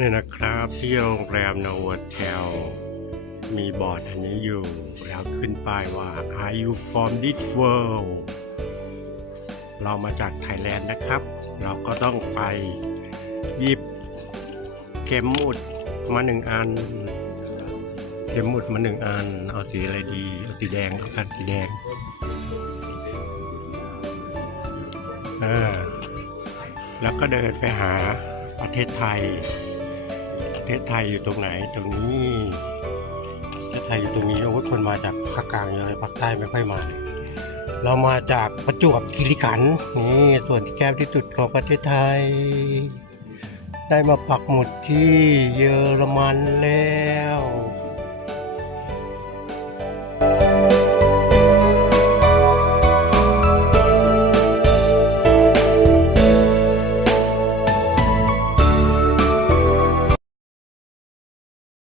เนี่ยนะครับที่โรงแรมนวเทลมีบอร์ดอันนี้อยู่ แล้วขึ้นป้ายว่า Are you from this world เรามาจากไทยแลนด์นะครับ เราก็ต้องไปหยิบเข็มหมุดมาหนึ่งอันเข็มหมุดมาหนึ่งอัน เอาสีอะไรดี เอาสีแดง เอากันสีแดงอ่าแล้วก็เดินไปหาประเทศไทย ทศไทยอยู่ตรงไหนตรงนี้ประเทศไทยอยู่ตรงนี้โอ้ยคนมาจากภาคกลางเยอะเลยภาคใต้ไม่ค่อยมาเลยเรามาจากประจวบคีรีขันธ์นี่ส่วนที่แคบที่สุดของประเทศไทย ได้มาปักหมุดที่เยอรมันแล้ว